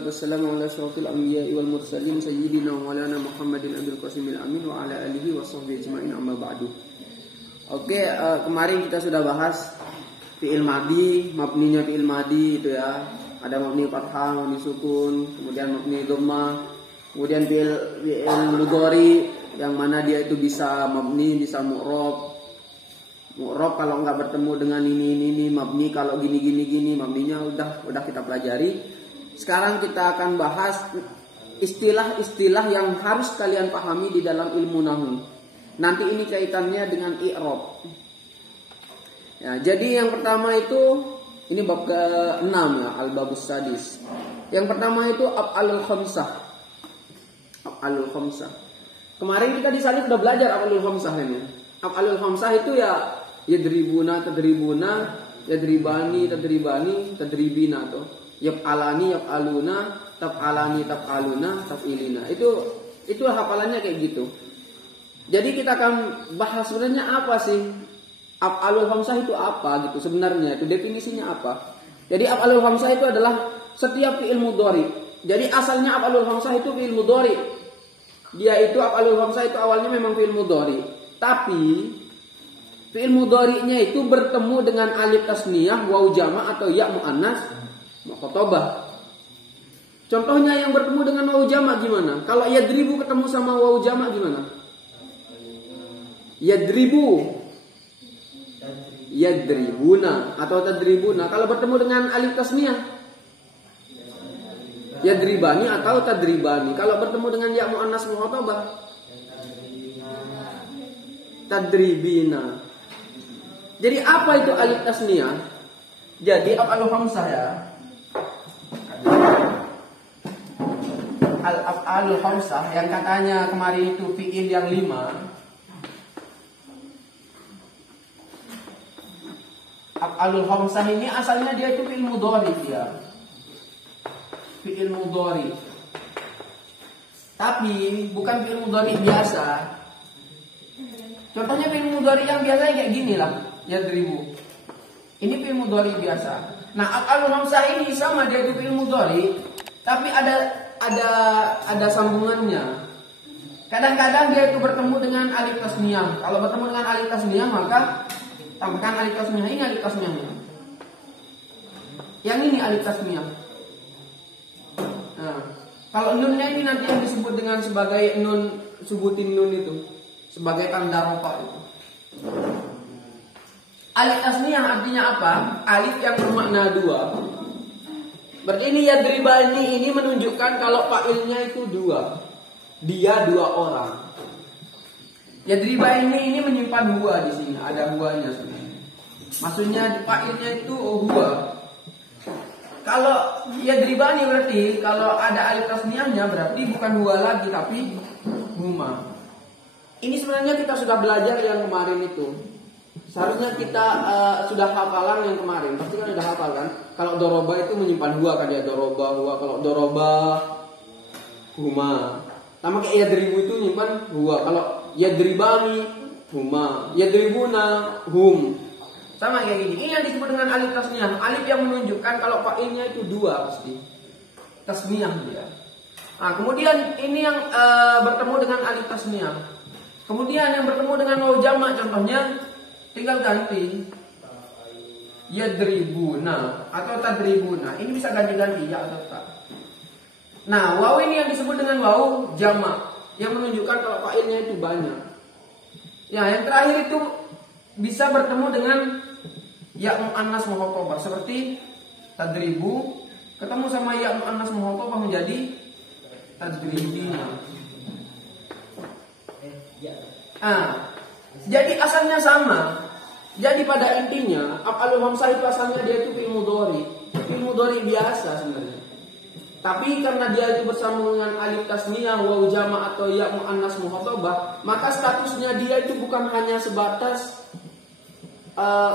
wassalatu wassalamu ala asyrafil anbiya'i wal mursalin sayyidina wa maulana Muhammadin Abdul Qasimil Amin wa ala alihi wa sahbihi ajma'in amma ba'du. Oke, kemarin kita sudah bahas fi'il madi, mabninya fi'il madi itu ya. Ada mabni fathah, mabni sukun, kemudian mabni dhammah, kemudian fi'il mudhari yang mana dia itu bisa mabni, bisa mu'rab. Mu'rab kalau nggak bertemu dengan ini, mabni kalau gini, mabninya udah kita pelajari. Sekarang kita akan bahas istilah-istilah yang harus kalian pahami di dalam ilmu nahwu. Nanti ini kaitannya dengan i'rab. Ya, jadi yang pertama itu ini bab ke-6 ya, al-babus sadis. Yang pertama itu af'alul khamsah. Af'alul khamsah. Kemarin kita di sana sudah belajar af'alul khamsah ini. Af'alul khamsah itu ya yadribuna, tadribuna, yadribani, tadribani, tadribina tuh. Yaf'alani, yaf'aluna, taf'alani, taf'aluna, taf'ilina. Itu hafalannya kayak gitu. Jadi kita akan bahas sebenarnya apa sih af'alul khamsah itu apa gitu sebenarnya, itu definisinya apa. Jadi af'alul khamsah itu adalah setiap fi'il mudhari. Jadi asalnya af'alul khamsah itu fi'il mudhari. Dia itu af'alul khamsah itu awalnya memang fi'il mudhari. Tapi fi'il mudhari'nya itu bertemu dengan alif tasniyah, waw jama' atau ya muannas mukhatabah. Contohnya yang bertemu dengan waw jama' gimana? Kalau yadribu ketemu sama waw jama' gimana? Yadribu, yadribuna atau tadribuna. Kalau bertemu dengan alif tasniyah, yadribani atau tadribani. Kalau bertemu dengan ya muannas mukhatabah, tadribina. Jadi apa itu alif tasniyah? Jadi af'alul khamsah ya. Al-af'alul khamsah yang katanya kemarin itu fi'il yang 5. Af'alul khamsah ini asalnya dia itu fi'il mudhari ya. Fi'il mudhari. Tapi bukan fi'il mudhari biasa. Contohnya fi'il mudhari yang biasa kayak gini lah. Yadribu. Ini fi'il mudhari biasa. Nah, af'alul khamsah ini sama dia itu fi'il mudhari, tapi ada sambungannya. Kadang-kadang dia itu bertemu dengan alif tasniyah. Kalau bertemu dengan alif tasniyah maka tambahkan alif tasniyah, ini alif tasniyahnya. Yang ini alif tasniyah. Nah, kalau nunnya ini nanti yang disebut dengan sebagai nun, subutin nun itu, sebagai tanda rofa itu. Alif tasniyah artinya apa? Alif yang bermakna dua. Berarti ini yadribani ini menunjukkan kalau fa'ilnya itu dua. Dia dua orang. Yadribani ini menyimpan huwa di sini, ada huwanya sebenarnya. Maksudnya fa'ilnya itu huwa. Kalau yadribani berarti kalau ada alif tasniyahnya berarti bukan huwa lagi tapi huma. Ini sebenarnya kita sudah belajar yang kemarin itu. Seharusnya kita sudah hafalan yang kemarin. Pasti kan sudah hafal kan? Kalau doroba itu menyimpan huwa kan ya, doroba huwa. Kalau doroba huma. Sama kayak yadribu itu menyimpan huwa. Kalau yadribani huma, yadribuna hum. Sama kayak gini. Ini yang disebut dengan alif tasniyah. Alif yang menunjukkan kalau fa'ilnya itu dua pasti. Tasniyah dia. Nah, kemudian ini yang bertemu dengan alif tasniyah. Kemudian yang bertemu dengan waw jama' contohnya tinggal ganti yadribuna atau tadribuna. Ini bisa ganti-ganti ya atau tak. Nah, waw ini yang disebut dengan waw jama' yang menunjukkan kalau fa'ilnya itu banyak. Ya, yang terakhir itu bisa bertemu dengan ya muannas mukhatabah seperti tadribu ketemu sama ya muannas mukhatabah menjadi tadribina. Jadi asalnya sama. Jadi pada intinya af'alul khamsah itu asalnya dia itu fi'il mudhari. Fi'il mudhari biasa sebenarnya. Tapi karena dia itu bersambung dengan alif tasniyah, waw jama' atau ya muannas mukhatabah, maka statusnya dia itu bukan hanya sebatas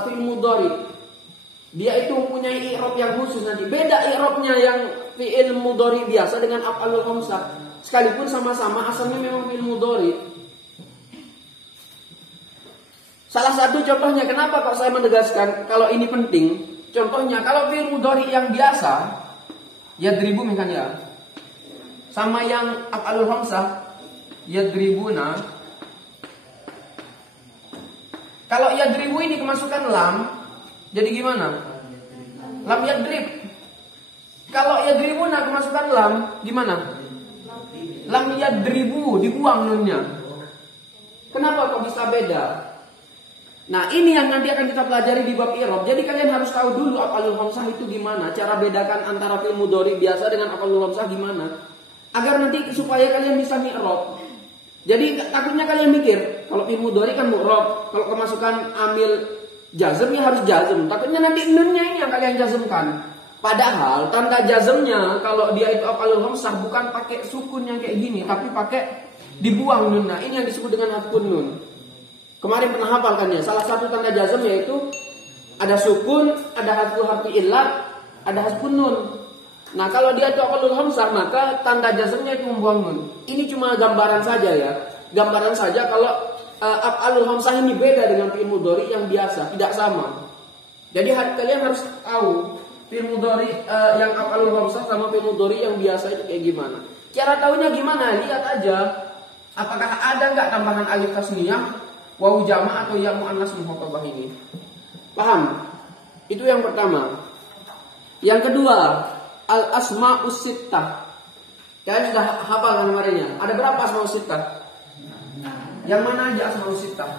fi'il mudhari. Dia itu mempunyai i'rab yang khusus nanti. Beda i'rabnya yang fi'il mudhari biasa dengan af'alul khamsah. Sekalipun sama-sama asalnya memang fi'il mudhari. Salah satu contohnya kenapa kok saya menegaskan kalau ini penting. Contohnya kalau fi'il mudhari yang biasa Yadribu misalkan ya. Sama yang af'alul khamsah, yadribuna. Kalau yadribu ini kemasukan lam, jadi gimana? Lam yadrib. Kalau yadribuna kemasukan lam, gimana? Lam yadribu, dibuang nunnya. Kenapa kok bisa beda? Nah, ini yang nanti akan kita pelajari di bab i'rab. Jadi kalian harus tahu dulu af'alul khamsah itu gimana, cara bedakan antara fi'il mudhari biasa dengan af'alul khamsah gimana. Agar nanti supaya kalian bisa mi'rab. Jadi takutnya kalian mikir, kalau fi'il mudhari kan mu'rab, kalau kemasukan amil jazm ya harus jazm. Takutnya nanti nunnya ini yang kalian jazmkan. Padahal tanda jazmnya kalau dia itu af'alul khamsah bukan pakai sukun yang kayak gini, tapi pakai dibuang nun. Nah, ini yang disebut dengan hadfun nun. Kemarin pernah hafal kan ya? Salah satu tanda jazm yaitu ada sukun, ada harfu illat, ada hasbun nun. Nah, kalau dia itu af'alul khamsah maka tanda jazmnya itu membuang nun. Ini cuma gambaran saja ya. Gambaran saja kalau af'alul khamsah ini beda dengan fi'il mudhari yang biasa, tidak sama. Jadi kalian harus tahu fi'il mudhari yang af'alul khamsah sama fi'il mudhari yang biasa itu kayak gimana. Cara tahunya gimana? Lihat aja apakah ada enggak tambahan alif tasniyah, wawu jama' atau yang muannas mukhatabah ini. Paham? Itu yang pertama. Yang kedua, al asma'us sittah. Kalian sudah hafal kan kemarinnya? Ada berapa asma'us sittah? Yang mana aja asma'us sittah?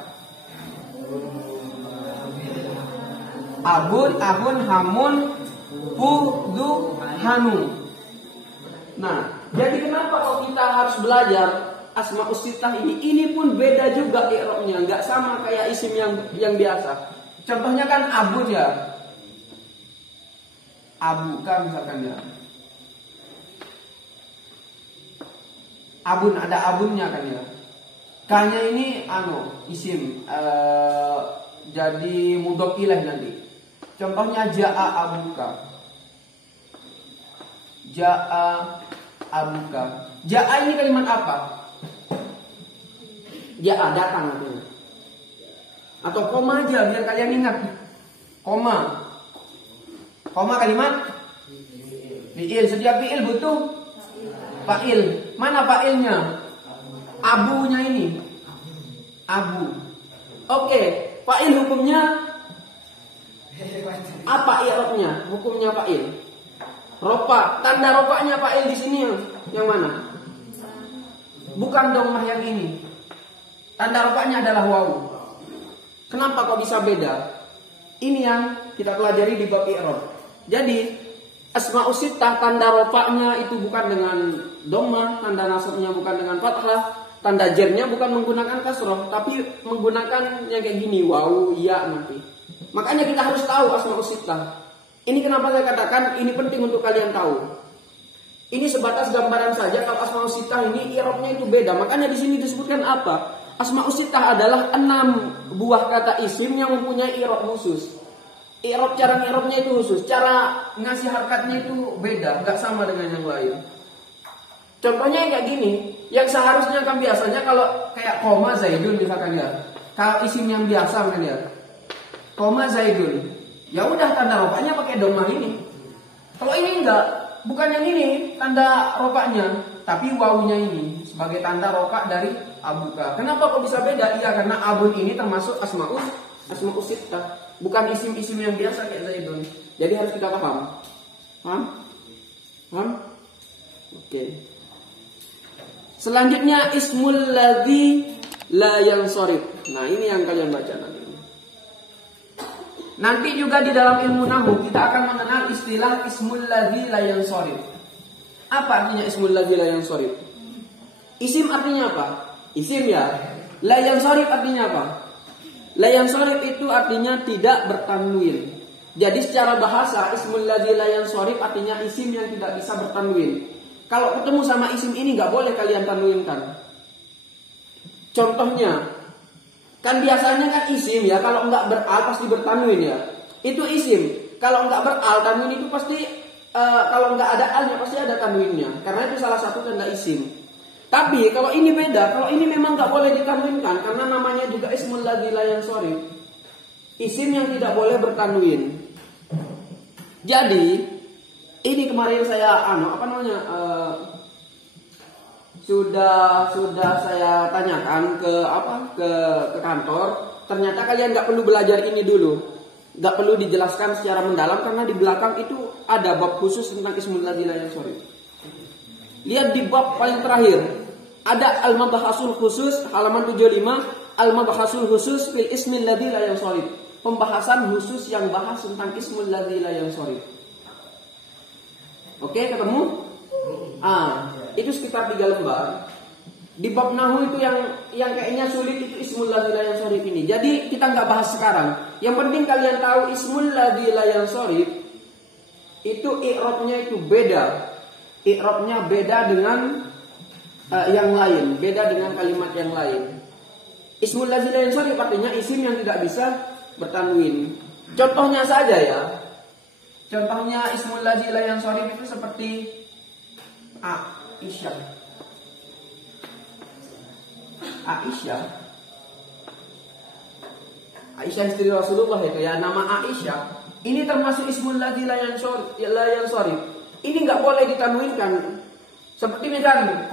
Abun, ahun, hamun, hu, du, hanu. Nah, jadi kenapa kalau kita harus belajar asma'us sittah ini? Ini pun beda juga i'rabnya, nggak sama kayak isim yang biasa. Contohnya kan abun ya. Abuka misalkan ya. Abun, ada abunnya kan ya. Kanya ini isim jadi mudhof ilaih nanti. Contohnya ja'a abuka. Ja'a abuka. Ja'a ini kalimat apa? Ja'a datang artinya. Atau koma aja biar kalian ingat. Koma. Koma kalimat fi'il. Setiap fi'il butuh fa'il. Mana fa'ilnya? Abunya ini. Abu. Oke, fa'il hukumnya apa i'rabnya? Hukumnya fa'il. Rofa. Tanda rofanya fa'il di sini yang mana? Bukan dhammah yang ini. Tanda rofanya adalah wawu. Kenapa kok bisa beda? Ini yang kita pelajari di bab i'rab. Jadi asma'us sittah tanda rofa'nya itu bukan dengan dhammah, tanda nasabnya bukan dengan fathah, tanda jarnya bukan menggunakan kasroh, tapi menggunakan yang kayak gini, wawu, ya nanti. Makanya kita harus tahu asma'us sittah. Ini kenapa saya katakan ini penting untuk kalian tahu. Ini sebatas gambaran saja kalau asma'us sittah ini i'rabnya itu beda. Makanya di sini disebutkan apa? Asma'us sittah adalah 6 buah kata isim yang mempunyai i'rab khusus. Cara i'rabnya itu khusus, cara ngasih harkatnya itu beda, nggak sama dengan yang lain. Contohnya kayak gini, yang seharusnya kan biasanya kalau kayak koma zaidun misalkan ya, kalau isim yang biasa kan ya, koma zaidun, ya udah tanda rofaknya pakai dhammah ini. Kalau ini enggak, bukan yang ini tanda rofaknya, tapi wawunya ini sebagai tanda rofak dari abuka. Kenapa kok bisa beda? Iya karena abun ini termasuk asma'us sittah. Bukan isim-isim yang biasa kayak zaidun. Jadi harus kita paham. Paham? Oke. Selanjutnya ismul ladzi la yansharif. Nah, ini yang kalian baca nanti. Nanti juga di dalam ilmu nahwu kita akan mengenal istilah ismul ladzi la yansharif. Apa artinya ismul ladzi la yansharif? Isim artinya apa? Isim ya. La yansharif artinya apa? La yansharif itu artinya tidak bertanwin. Jadi secara bahasa ismul ladzi la yansharif artinya isim yang tidak bisa bertanwin. Kalau ketemu sama isim ini nggak boleh kalian tanwinkan. Contohnya, kan biasanya kan isim ya kalau nggak beral pasti bertanwin ya. Itu isim. Kalau nggak beral tanwin itu pasti kalau nggak ada alnya pasti ada tanwinnya. Karena itu salah satu tanda isim. Tapi kalau ini beda, kalau ini memang nggak boleh ditanwinkan karena namanya juga ismul ladzi la yansharif. Isim yang tidak boleh bertanwin. Jadi Ini kemarin saya sudah saya tanyakan ke kantor. Ternyata kalian nggak perlu belajar ini dulu, nggak perlu dijelaskan secara mendalam karena di belakang itu ada bab khusus tentang ismul ladzi la yansharif. Lihat di bab paling terakhir ada al-mabahasul khusus halaman 75, al-mabahasul khusus fil ismil ladzi la yansharif. Pembahasan khusus yang bahas tentang ismul ladzi la yansharif. Oke, ketemu? Itu sekitar 3 lembar. Di bab nahwu itu yang kayaknya sulit itu ismul ladzi la yansharif ini. Jadi kita nggak bahas sekarang. Yang penting kalian tahu ismul ladzi la yansharif itu i'rabnya itu beda. I'rabnya beda dengan yang lain, beda dengan kalimat yang lain. Ismul ladzi la yansharif artinya isim yang tidak bisa bertanwin. Contohnya saja ya. Contohnya ismul ladzi la yansharif itu seperti Aisyah istri Rasulullah itu ya, nama Aisyah. Ini termasuk ismul ladzi la yansharif. Ini nggak boleh ditanwinkan. Seperti misalnya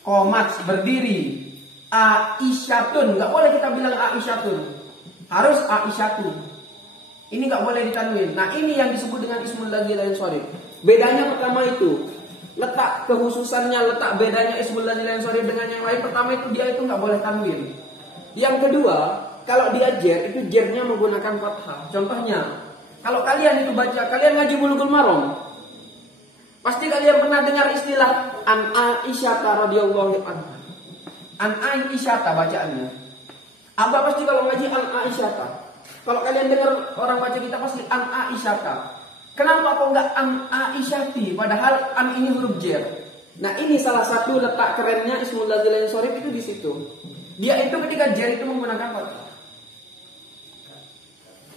qomat berdiri. Aisyatun, nggak boleh kita bilang Aisyatun. Harus Aisyatun. Ini nggak boleh ditanwin. Nah, ini yang disebut dengan ismul ladzi la yansharif. Bedanya pertama itu letak kekhususannya, letak bedanya ismul ladzi la yansharif dengan yang lain. Pertama itu dia itu nggak boleh tanwin. Yang kedua, kalau dia jer itu jernya menggunakan fathah. Contohnya, kalau kalian itu baca, kalian ngaji Bulughul Maram, pasti kalian pernah dengar istilah an Aisyah radhiyallahu anha. An Aisyah bacaannya. Abah pasti kalau ngaji an Aisyah. Kalau kalian dengar orang baca kita pasti an Aisyah. Kenapa kok enggak an Aisyati? Padahal an ini huruf jer. Nah, ini salah satu letak kerennya ismul ladzi la yansharif itu di situ. Dia itu ketika jer itu menggunakan fathah.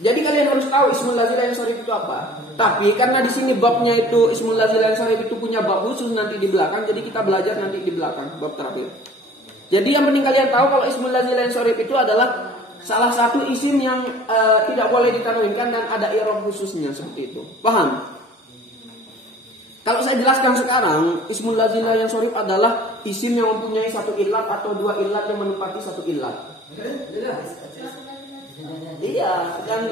Jadi kalian harus tahu ismul ladzi la yansharif itu apa. Tapi karena di sini babnya itu ismul ladzi la yansharif itu punya bab khusus nanti di belakang, jadi kita belajar nanti di belakang bab terakhir. Jadi yang penting kalian tahu kalau ismul ladzi la yansharif itu adalah salah satu isim yang tidak boleh ditanwinkan dan ada i'rab khususnya seperti itu. Paham? Kalau saya jelaskan sekarang, ismul ladzi la yansharif adalah isim yang mempunyai satu ilat atau dua ilat yang menempati satu ilat. Iya, kan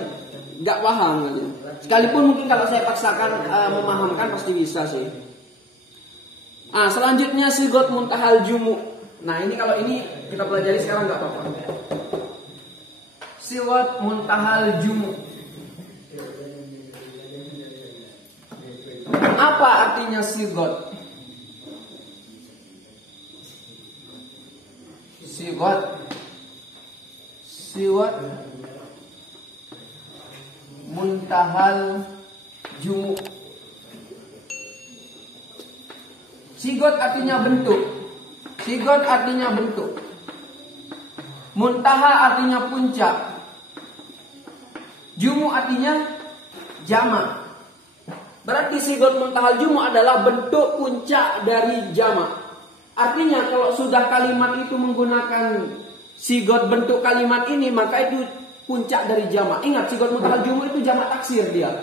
nggak paham gitu. Sekalipun mungkin kalau saya paksakan memahamkan pasti bisa sih. Selanjutnya sigot muntahal jumu. Nah, ini kalau ini kita pelajari sekarang nggak apa-apa. Sigot muntahal jumu. Apa artinya sigot? Sigot muntahal jumu. Sigot artinya bentuk. Muntaha artinya puncak. Jumu artinya jamak. Berarti sigot muntahal jumu adalah bentuk puncak dari jamak. Artinya kalau sudah kalimat itu menggunakan sigot bentuk kalimat ini, maka itu puncak dari jamak. Ingat, sigot muntahal jumu itu jamak taksir dia.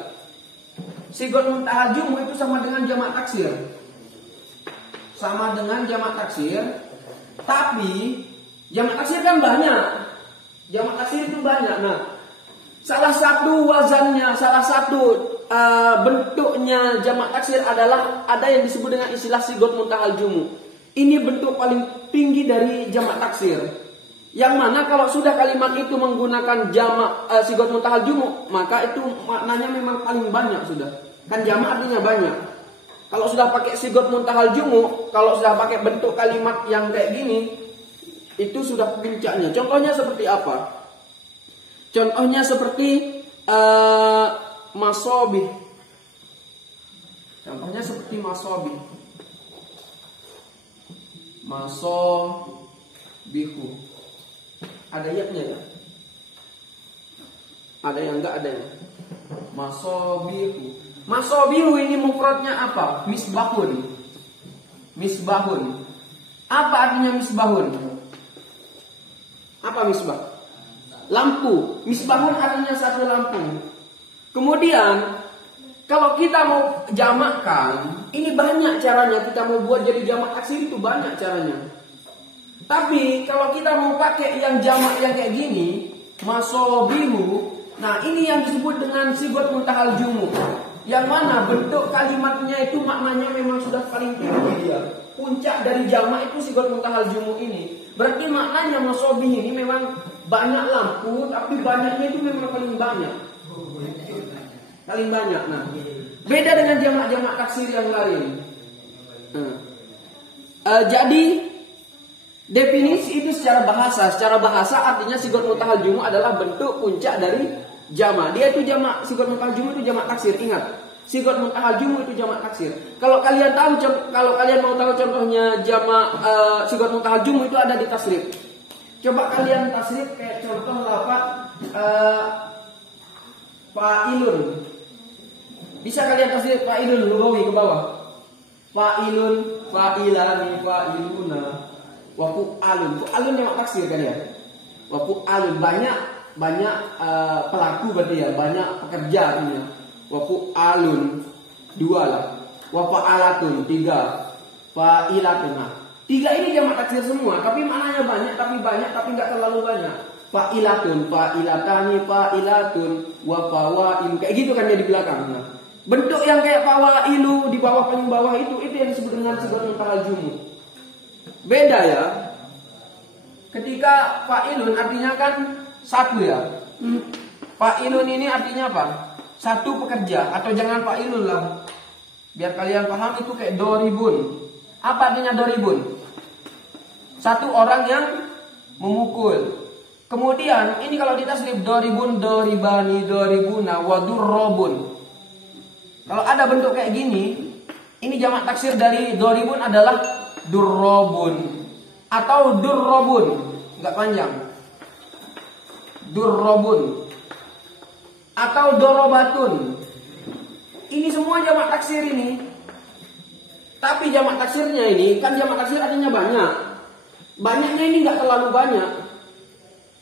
Sigot muntahal jumu itu sama dengan jamak taksir. Tapi jamak taksir kan banyak. Jamak taksir itu banyak. Nah, salah satu wazannya, salah satu bentuknya jamak taksir adalah ada yang disebut dengan istilah sigot muntahal jumu. Ini bentuk paling tinggi dari jamak taksir. Yang mana kalau sudah kalimat itu menggunakan jamak sigot muntahal jumu, maka itu maknanya memang paling banyak sudah. Kan jamak artinya banyak. Kalau sudah pakai sigot muntahal jumu, kalau sudah pakai bentuk kalimat yang kayak gini, itu sudah puncaknya. Contohnya seperti apa? Contohnya seperti masobih. Contohnya seperti masobih. Masobihu. Ada ya? Ada yang enggak adanya. Masobihu. Masobihu ini mufradnya apa? Misbahun. Apa artinya misbahun? Apa misbah? Lampu. Misbahun artinya satu lampu. Kemudian Kalau kita mau jamakkan, ini banyak caranya. Kita mau buat jadi jamak taksir itu banyak caranya. Tapi kalau kita mau pakai yang jamak yang kayak gini, masobihu, nah ini yang disebut dengan sigot muntahal jumu. Yang mana bentuk kalimatnya itu maknanya memang sudah paling tinggi dia. Puncak dari jamak itu sigot muntahal jumu ini. Berarti maknanya masobih ini memang banyak lampu, tapi banyaknya itu memang paling banyak. Paling banyak. Nah, beda dengan jamak-jamak taksir yang lain. Jadi definisi itu secara bahasa. Secara bahasa artinya sigot muntahal jumu adalah bentuk puncak dari jamak. Dia itu jamak, sigot muntahal jumu itu jamak taksir. Ingat, sigot muntahal jumu itu jamak taksir. Kalau kalian mau tahu contohnya jamak sigot muntahal jumu itu ada di tasrif. Coba kalian tasrif kayak contoh lafaz fa'ilun. Bisa kalian tasrif fa'ilun lugawi ke bawah. Fa'ilun, fa'ilani, fa'iluna, wa fu'alun. Fu'alun jamak taksir kan ya? Wa fu'alun banyak pelaku berarti ya, banyak pekerja artinya. Wa fu'alun 2 lah. Wa fa'alatun 3. Fa'ilatun. Nah, 3 ini jamak taksir semua, tapi maknanya banyak tapi enggak terlalu banyak. Fa'ilatun, fa'ilatani, fa'ilatun, wa fawailu. Kayak gitu kan ya di belakang. Nah, bentuk yang kayak fawailu di bawah paling bawah itu yang disebut dengan sigot muntahal jumu. Beda ya. Ketika fa'ilun artinya kan satu ya. Fa'ilun ini artinya apa? Satu pekerja, atau jangan fa'ilun lah. Biar kalian paham itu kayak doribun. Apa artinya doribun? Satu orang yang memukul. Kemudian ini kalau ditasrif doribun, doribani, doribuna, wadurrobun. Kalau ada bentuk kayak gini, ini jamak taksir dari doribun adalah durrobun atau durrobun, nggak panjang. Durrobun atau dorobatun. Ini semua jamak taksir ini. Tapi jamak taksirnya ini kan jamak taksir artinya banyak. Banyaknya ini nggak terlalu banyak.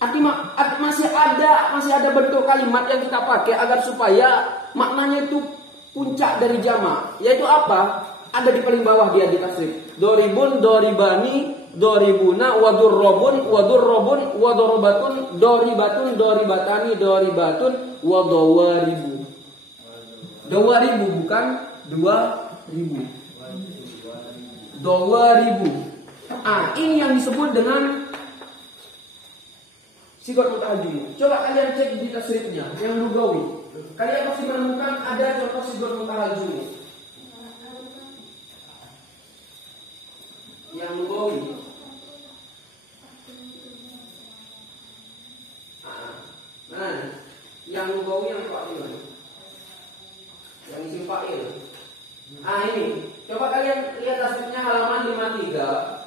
Artinya masih ada bentuk kalimat yang kita pakai agar supaya maknanya itu puncak dari jamak, yaitu apa? Ada di paling bawah dia di tasrif. Doribun, doribani, doribuna, wadurrobun, wadurrobun, wadorobatun, doribatun, doribatani, doribatun, wadowaribu. 2000 bukan 2000. 2000. Ini yang disebut dengan sigot muntahal jumu. Coba kalian cek di tasrifnya yang lugawi. Kalian pasti menemukan ada contoh sigot muntahal jumu. Yang lugawi. Yang lugawi yang fa'il. Yang isim fa'il. Ini. Coba kalian lihat tasrifnya halaman 53.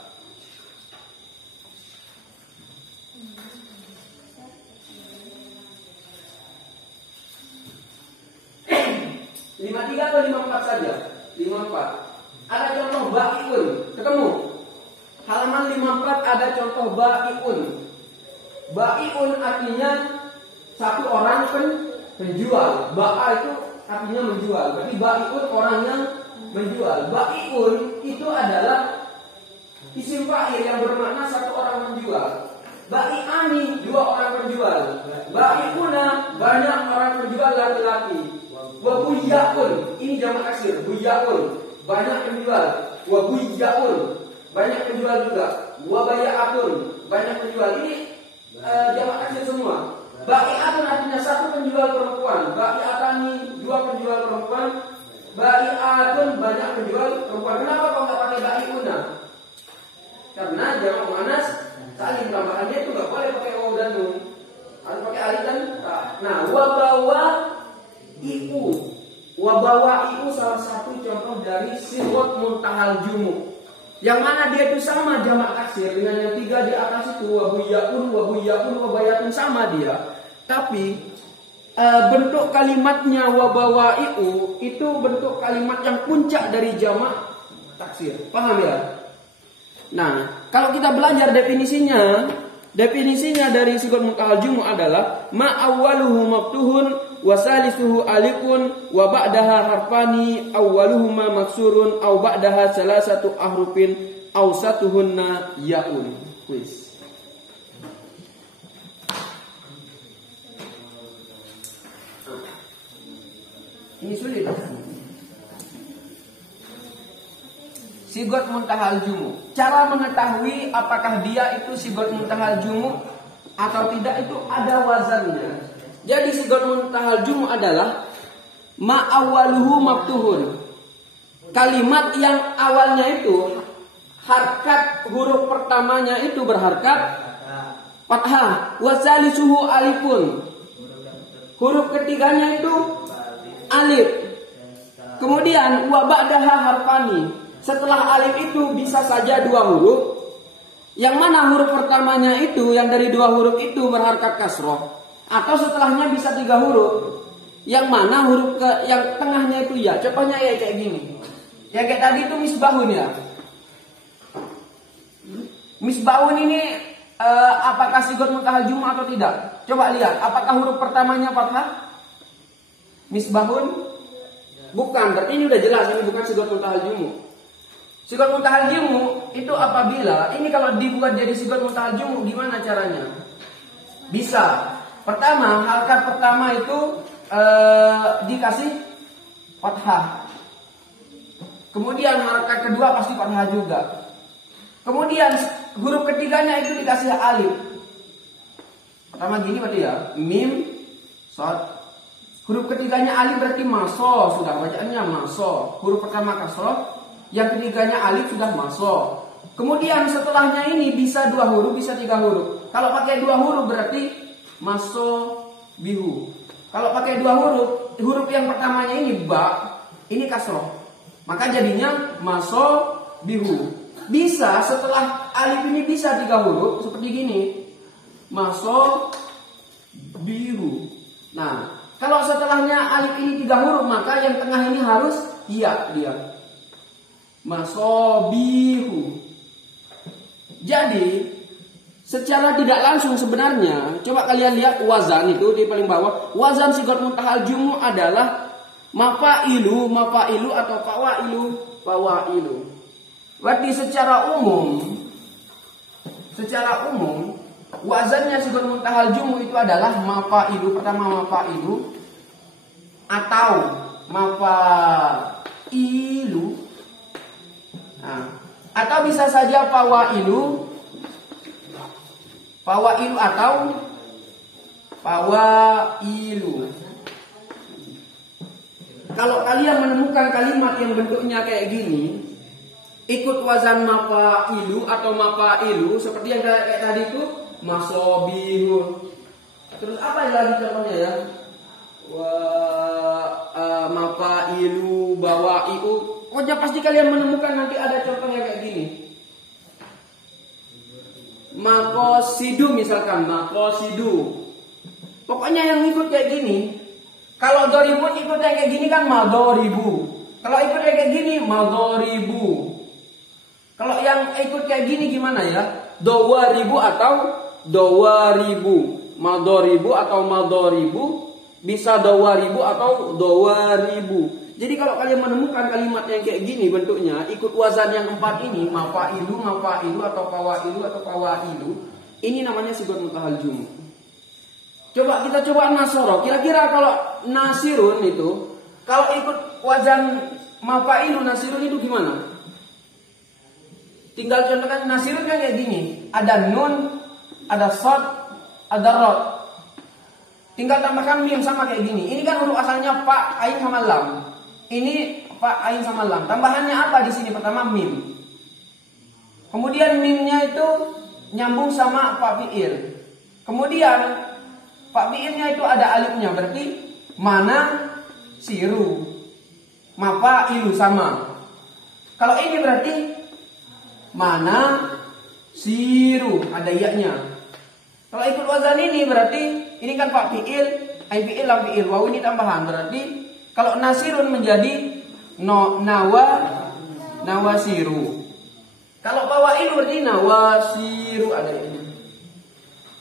53 atau 54 saja? 54. Ada contoh ba'iun. Ketemu? Halaman 54 ada contoh ba'iun. Ba'iun artinya satu orang penjual. Ba'a itu artinya menjual. Berarti ba'iun orang yang menjual. Ba'iun itu adalah isim fa'il yang bermakna satu orang menjual. Ba'i'ani 2 orang penjual. Ba'i'una banyak orang penjual laki-laki. Wa buyya'un, ini jamak taksir, buyya'un, banyak penjual. Wa buyya'un, banyak penjual juga. Wa baya'atun, banyak penjual. Ini jamak taksir semua. Ba'i'atun artinya satu penjual perempuan. Ba'i'atani 2 penjual perempuan. Ba'i'atun banyak penjual perempuan. Kenapa kau nggak pakai ba'i'una? Karena jamak muannas saling tambahannya itu nggak boleh pakai waw dan nun, harus pakai alif dan ta. Nah, wabawa'iu salah satu contoh dari sigot muntahal jumu. Yang mana dia itu sama jamak taksir dengan yang 3 di atas itu, wabuyya'un, wabayatun sama dia. Tapi bentuk kalimatnya wabawa'iu itu bentuk kalimat yang puncak dari jamak taksir. Paham ya? Nah, kalau kita belajar definisinya dari sigot muntahal jumu adalah ma awwaluhu maftuhun wa salisuhu alifun wa ba'daha harfani awwaluhuma maksurun aw ba'daha salasatu ahrufin aw satuhunna yaun. Wis. Ini sulit. Sigot muntahal jumu. Cara mengetahui apakah dia itu sigot muntahal jumu atau tidak itu ada wazannya. Jadi sigot muntahal jumu adalah ma awwaluhu maftuhun. Kalimat yang awalnya itu harkat huruf pertamanya itu berharkat fathah, wa salisuhu alifun. Huruf ketiganya itu alif. Kemudian wa ba'daha harfani. Setelah alif itu bisa saja dua huruf. Yang mana huruf pertamanya itu yang dari dua huruf itu berharkat kasroh. Atau setelahnya bisa tiga huruf. Yang mana huruf yang tengahnya itu ya. Contohnya ya kayak gini. Ya kayak tadi itu misbahun ya. Misbahun ini apakah sigot muntahal jumu atau tidak? Coba lihat. Apakah huruf pertamanya fathah? Misbahun? Bukan. Berarti ini udah jelas. Ini bukan sigot muntahal jumu. Sigot muntahal jumu itu apabila ini kalau dibuat jadi sigot muntahal jumu gimana caranya? Bisa. Pertama, harkat pertama itu dikasih fathah. Kemudian harkat kedua pasti fathah juga. Kemudian huruf ketiganya itu dikasih alif. Pertama gini berarti ya, mim, shad. Huruf ketiganya alif berarti maso, sudah bacaannya maso. Huruf pertama kasroh, yang ketiganya alif sudah maso. Kemudian setelahnya ini bisa dua huruf, bisa tiga huruf. Kalau pakai dua huruf berarti maso bihu. Kalau pakai dua huruf, huruf yang pertamanya ini ba, ini kasroh. Maka jadinya maso bihu. Bisa setelah alif ini bisa tiga huruf seperti gini. Maso bihu. Nah, kalau setelahnya alif ini tiga huruf, maka yang tengah ini harus iya dia. Masobihu. Jadi secara tidak langsung sebenarnya, coba kalian lihat wazan itu di paling bawah. Wazan sigot muntahal jumu adalah mafailu, mafailu atau fawailu, fawailu. Berarti secara umum wazannya sigot muntahal jumu itu adalah mafailu. Pertama mafailu atau mafailu. Nah, atau bisa saja fawailu atau fawailu. Kalau kalian menemukan kalimat yang bentuknya kayak gini, ikut wazan mafailu atau mafailu seperti yang kayak tadi itu masobihun. Terus apa lagi contohnya ya? Mafailu bawaiu. Pokoknya pasti kalian menemukan nanti ada contohnya kayak gini. Makosidu misalkan, makosidu. Pokoknya yang ikut kayak gini. Kalau doribun ikutnya kayak gini kan madoribu. Kalau ikutnya kayak gini madoribu. Kalau yang ikut kayak gini gimana ya? Dowaribu atau dowaribu. Madoribu atau madoribu. Bisa dowaribu atau dowaribu. Jadi kalau kalian menemukan kalimat yang kayak gini bentuknya, ikut wazan yang empat ini, mafailu, mafailu atau fawailu atau fawailu, ini namanya sigot muntahal jumu. Coba kita coba nasoro. Kira-kira kalau nasirun itu, kalau ikut wazan mafailu nasirun itu gimana? Tinggal contohkan nasirun kan kayak gini. Ada nun, ada shad, ada rod. Tinggal tambahkan mim sama kayak gini. Ini kan huruf asalnya fa, ain sama lam. Ini fa, ain sama lam. Tambahannya apa di sini? Pertama mim. Kemudian mimnya itu nyambung sama fa fi'il. Kemudian fa fi'ilnya itu ada alifnya. Berarti mana siru. Mapa ilu sama. Kalau ini berarti mana siru. Ada iya-nya. Kalau ikut wazan ini berarti ini kan fa fi'il, ain fi'il, lam fi'il. Waw ini tambahan. Berarti kalau nasirun menjadi nawasiru. Kalau fawailu berarti nawasiru ada ini.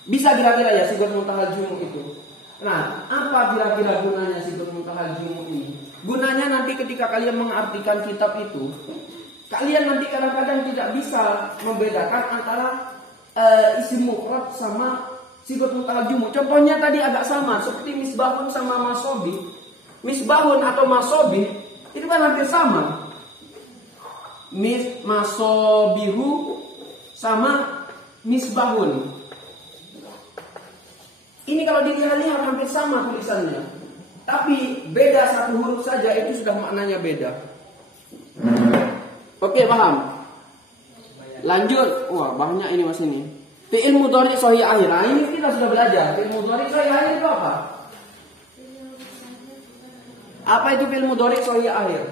Bisa kira-kira ya sigot muntahal jumu itu. Nah, apa kira-kira gunanya sifat muntahal jumu ini? Gunanya nanti ketika kalian mengartikan kitab itu, kalian nanti kadang-kadang tidak bisa membedakan antara isim mufrad sama sifat muntahal jumu. Contohnya tadi agak sama, seperti misbahun sama masobi. Misbahun atau masobi itu kan hampir sama. Masobihu sama misbahun. Ini kalau dilihat-lihat hampir sama tulisannya. Tapi beda satu huruf saja itu sudah maknanya beda. Oke, paham? Lanjut. Wah, banyak ini mas ini. Fi'il mudhari sahih akhir. Nah, ini kita sudah belajar. Fi'il mudhari sahih akhir itu apa? Apa itu fi'il mudhari sahih akhir?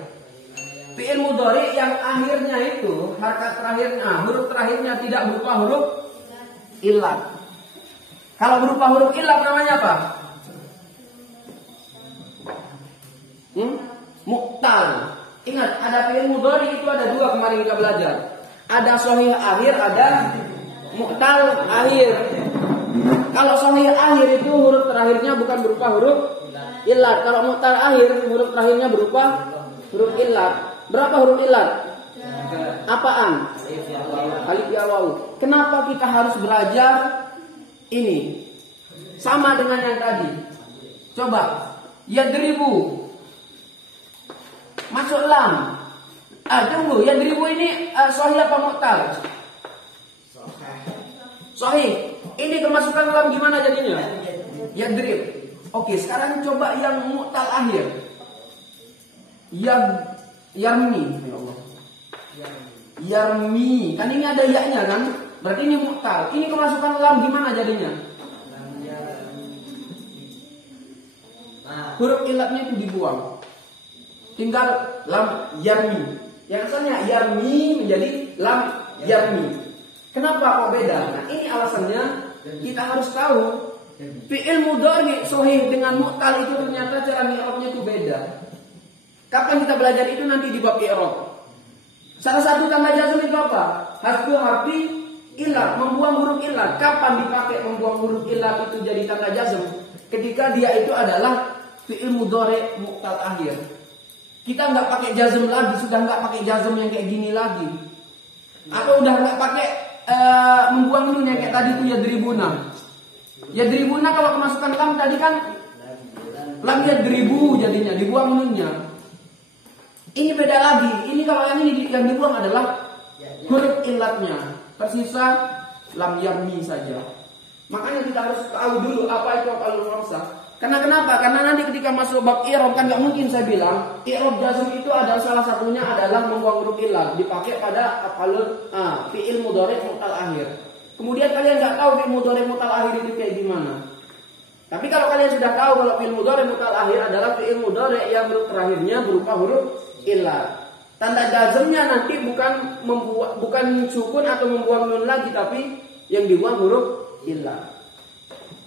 Fi'il mudhari yang akhirnya itu harakat terakhirnya, huruf terakhirnya tidak berupa huruf illat. Kalau berupa huruf illat namanya apa? Mu'tal. Ingat, ada fi'il mudhari itu ada dua kemarin kita belajar. Ada sahih akhir, ada mu'tal akhir. Kalau sahih akhir itu huruf terakhirnya bukan berupa huruf illat. Kalau mu'tal akhir huruf terakhirnya berupa huruf illat. Berapa huruf illat? Apaan? Alif ya waw. Kenapa kita harus belajar ini? Sama dengan yang tadi. Coba. Yadribu. Masuk lam. Tunggu. Yadribu ini sahih apa mu'tal? Sahih. Ini kemasukan lam gimana jadinya? Yadrib. Oke, sekarang coba yang mu'tal akhir. Yarmi. Ya Allah. Yarmi. Kan ini ada ya-nya kan? Berarti ini mu'tal. Ini kemasukan lam gimana jadinya? Huruf ilatnya itu dibuang. Tinggal lam yarmi. Yang asalnya yarmi menjadi lam yarmi. Kenapa kok beda? Nah, ini alasannya kita harus tahu fi'il mudhari sahih dengan mu'tal itu ternyata cara i'rabnya itu beda. Kapan kita belajar itu nanti di bab i'rab. Salah satu tanda jazm itu apa? Hasbu harfi illat, membuang huruf illat. Kapan dipakai membuang huruf illat itu jadi tanda jazm? Ketika dia itu adalah fi'il mudhari mu'tal akhir. Kita nggak pakai jazm lagi, sudah nggak pakai jazm yang kayak gini lagi. Atau udah nggak pakai membuang nun yang kayak tadi itu yadribuna. Yadribuna kalau kemasukan lam tadi kan lam yadribu jadinya, dibuang nunnya. Ini beda lagi. Ini kalau yang ini yang dibuang adalah huruf illatnya. Tersisa lam yarmi saja. Makanya kita harus tahu dulu apa itu af'alul khamsah. Karena kenapa? Karena nanti ketika masuk bab i'rab kan nggak mungkin saya bilang i'rab jazm itu adalah salah satunya adalah membuang huruf illat dipakai pada af'alul fi'il mudhari mu'tal akhir. Kemudian kalian nggak tahu fi'il mudhari mu'tal akhir itu kayak gimana. Tapi kalau kalian sudah tahu kalau fi'il mudhari mu'tal akhir adalah fi'il mudhari yang huruf terakhirnya berupa huruf illat. Tanda jazmnya nanti bukan sukun atau membuang nun lagi, tapi yang dibuang huruf illat.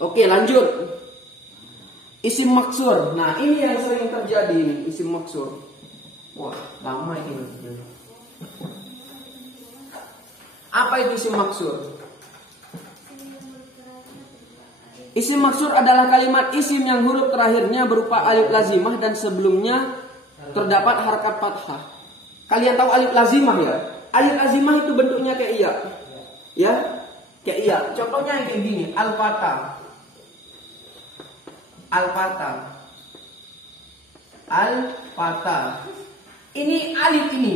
Oke, lanjut. Isim maksur. Nah, ini yang sering terjadi ini, isim maksur. Wah, lama ini. Apa itu isim maksur? Isim maksur adalah kalimat isim yang huruf terakhirnya berupa alif lazimah dan sebelumnya terdapat harakat fathah. Kalian tahu alif lazimah ya? Alif lazimah itu bentuknya kayak iya. Ya? Kayak iya. Contohnya yang kayak gini, al-fatah. Al-fatah. Al-fatah. Ini alif ini.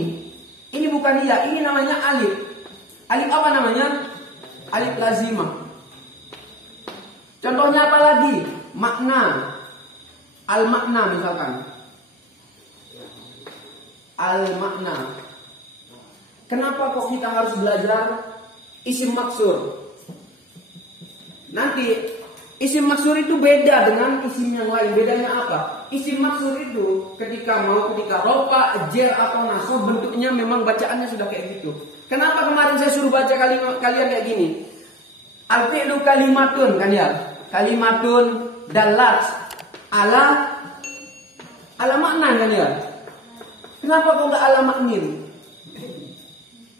Ini bukan iya, ini namanya alif. Alif apa namanya? Alif lazimah. Contohnya apa lagi? Makna. Al-makna misalkan. Al-makna. Kenapa kok kita harus belajar isim maksur? Nanti isim maksur itu beda dengan isim yang lain. Bedanya apa? Isim maksur itu ketika rofa, jer atau nasab bentuknya memang bacaannya sudah kayak gitu. Kenapa kemarin saya suruh baca kalian kayak gini? Al-fi'lu kalimatun kan ya? Kalimatun dalat ala makna kan ya? Kenapa kok enggak ala maknin?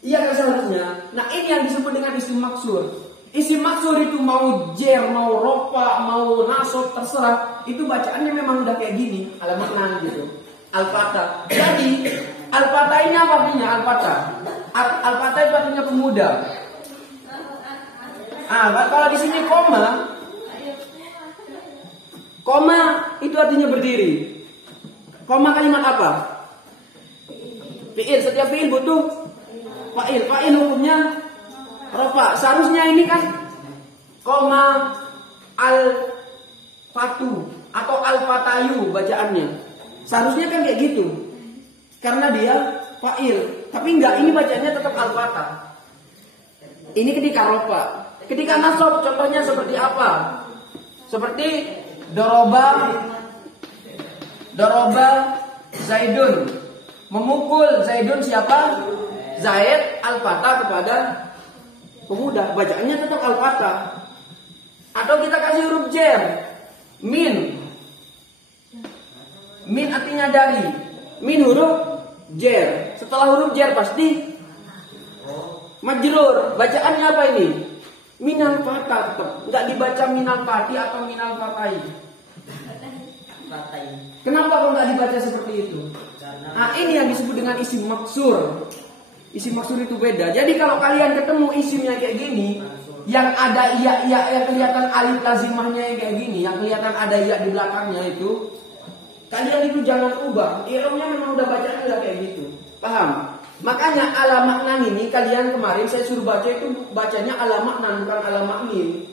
Iya kan seharusnya. Nah, ini yang disebut dengan isim maksur. Isim maksur itu mau jer, mau rofa, mau nasab, terserah. Itu bacaannya memang udah kayak gini, ala makna gitu. Al-Fatah. Jadi Al-Fatah ini apa artinya? Al-Fatah. Al-Fatah itu artinya pemuda. Kalau di sini koma itu artinya berdiri. Koma kalimat apa? Fi'il. Setiap fi'il butuh fa'il. Fa'il hukumnya rofa. Seharusnya ini kan koma al-fatu atau al-fatayu bacaannya. Seharusnya kan kayak gitu. Karena dia fa'il. Tapi enggak, ini bacaannya tetap al-fatah. Ini ketika rofa. Ketika nasab contohnya seperti apa? Seperti doroba Zaidun. Memukul Zaidun siapa? Zaid al-fatah kepada pemuda. Bacaannya tetap al-fatah. Atau kita kasih huruf jer. Min artinya dari. Min huruf jer. Setelah huruf jer pasti majrur. Bacaannya apa ini? Minal fatah tetap. Enggak dibaca minal fati atau minal fatai. Kenapa kok enggak dibaca seperti itu? Ini yang disebut dengan isim maksur. Isim maksur itu beda. Jadi kalau kalian ketemu isimnya kayak gini, yang ada iya yang kelihatan alif lazimahnya yang kayak gini, yang kelihatan ada iya di belakangnya itu, kalian itu jangan ubah. I'rabnya memang udah bacanya udah kayak gitu. Paham? Makanya ala makna ini kalian kemarin saya suruh baca itu bacanya ala makna bukan ala maknin.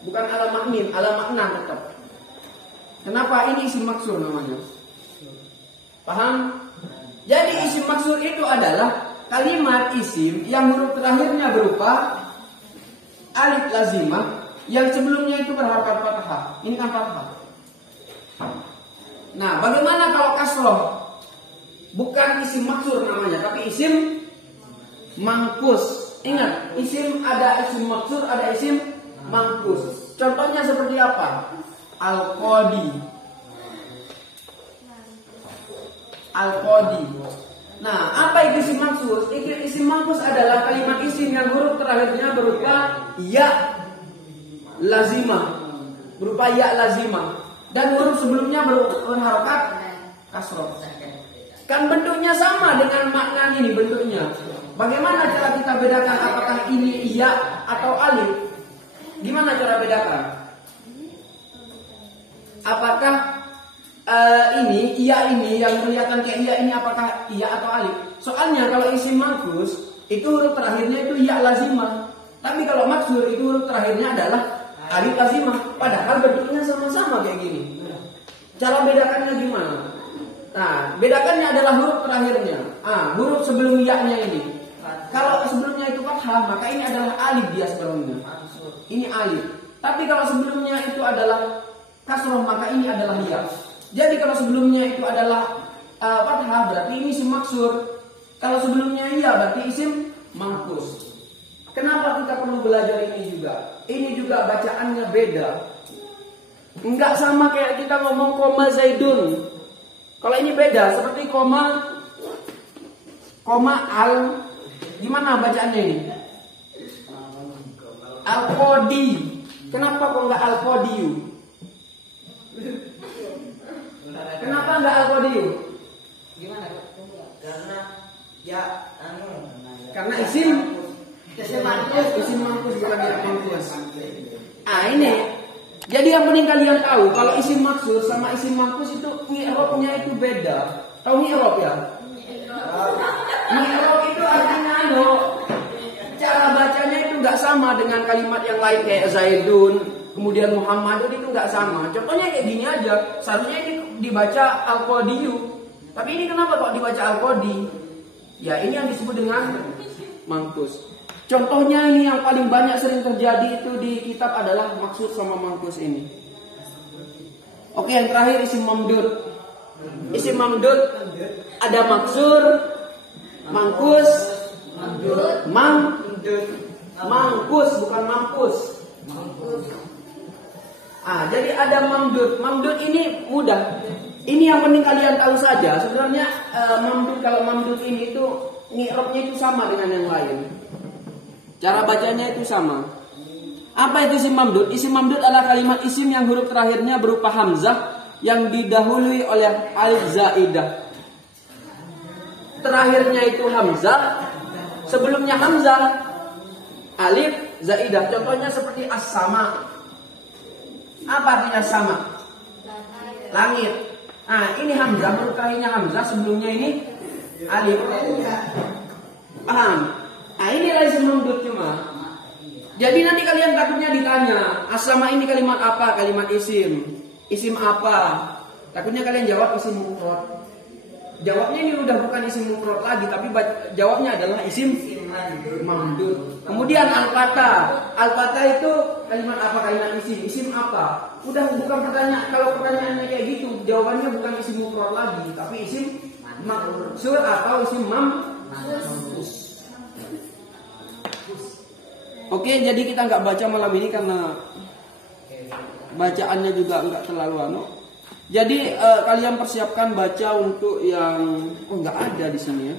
Bukan ala maknin, ala makna tetap. Kenapa? Ini isim maksur namanya. Paham? Jadi isim maksur itu adalah kalimat isim yang huruf terakhirnya berupa alif lazimah yang sebelumnya itu berharokat fathah. Ini kan fathah. Nah, bagaimana kalau kasroh? Bukan isim maksur namanya, tapi isim mangkus. Ingat, isim ada isim maksur, ada isim mangkus. Contohnya seperti apa? Al-Qadi. Nah, apa itu isim maksur? Isim mangkus adalah kalimat isim yang huruf terakhirnya berupa ya lazimah. Berupa ya lazimah. Dan huruf sebelumnya berharokat kasroh. Kan bentuknya sama dengan makna ini bentuknya. Bagaimana cara kita bedakan apakah ini iya atau alif? Gimana cara bedakan? Apakah ini iya ini yang kelihatan kayak iya ini apakah iya atau alif? Soalnya kalau isim mangkus itu huruf terakhirnya itu iya lazimah. Tapi kalau maksur itu huruf terakhirnya adalah alif lazimah. Padahal bentuknya sama-sama kayak gini. Cara bedakannya gimana? Nah, bedakannya adalah huruf terakhirnya. Huruf sebelum ya-nya ini. Kalau sebelumnya itu fathah, maka ini adalah alif dia sebelumnya. Ini alif. Tapi kalau sebelumnya itu adalah kasroh, maka ini adalah ya. Jadi kalau sebelumnya itu adalah fathah, berarti ini isim maksur. Kalau sebelumnya iya, berarti isim mangkus. Kenapa kita perlu belajar ini juga? Ini juga bacaannya beda. Enggak sama kayak kita ngomong koma Zaidun. Kalau ini beda, seperti koma al, gimana bacaannya ini? Al-Qadi. Kenapa kok enggak Al-Qadiyu? Kenapa enggak Al-Qadiyu? Gimana? Karena ya karena isim mangkus bukan ya mangkus. Ini. Jadi yang penting kalian tahu kalau isim maksur sama isim mangkus itu i'rabnya itu beda. Tahu i'rab ya? I'rab itu artinya cara bacanya itu enggak sama dengan kalimat yang lain kayak Zaidun, kemudian Muhammadun itu enggak sama. Contohnya kayak gini aja. Seharusnya ini dibaca Al-Qadiyu. Tapi ini kenapa kok dibaca Al-Qadi? Ya ini yang disebut dengan mangkus. Contohnya ini yang paling banyak sering terjadi itu di kitab adalah maksud sama mangkus ini. Oke, yang terakhir isim mamdud. Isim mamdud ada maksur, mangkus, mangkus bukan mampus. Jadi ada mamdud. Mamdud ini mudah. Ini yang penting kalian tahu saja. Sebenarnya mamdud kalau mamdud ini itu i'rabnya itu sama dengan yang lain. Cara bacanya itu sama. Apa itu isim mamdud? Isim mamdud adalah kalimat isim yang huruf terakhirnya berupa hamzah yang didahului oleh alif zaidah. Terakhirnya itu hamzah, sebelumnya hamzah alif zaidah. Contohnya seperti as-sama. Apa artinya sama? Langit. Nah, ini hamzah, huruf terakhirnya hamzah, sebelumnya ini alif. Paham? Nah, ini isim mamdud cuma. Jadi nanti kalian takutnya ditanya, as-sama ini kalimat apa? Kalimat isim. Isim apa? Takutnya kalian jawab isim mufrad. Jawabnya ini udah bukan isim mufrad lagi, tapi jawabnya adalah isim mamdud. Kemudian al-fata. Al-fata itu kalimat apa? Kalimat isim. Isim apa? Udah bukan pertanyaan. Kalau pertanyaannya kayak gitu, jawabannya bukan isim mufrad lagi, tapi isim maksur atau isim mamdud. Oke, jadi kita nggak baca malam ini karena bacaannya juga nggak terlalu anu. Jadi kalian persiapkan baca untuk yang nggak ada di sini ya.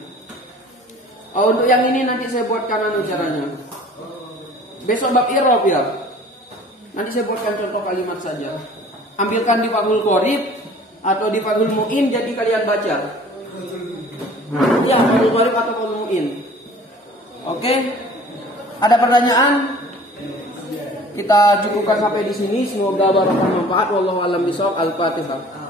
Untuk yang ini nanti saya buatkan anu caranya. Besok bab i'rab ya. Nanti saya buatkan contoh kalimat saja. Ambilkan di Fathul Qorib atau di Fathul Mu'in, jadi kalian baca. Ya, Fathul Qorib atau Fathul Mu'in. Oke. Ada pertanyaan? Kita cukupkan sampai di sini. Semoga barokah manfaat. Wallahu a'lam bishawab. Al-Fatihah.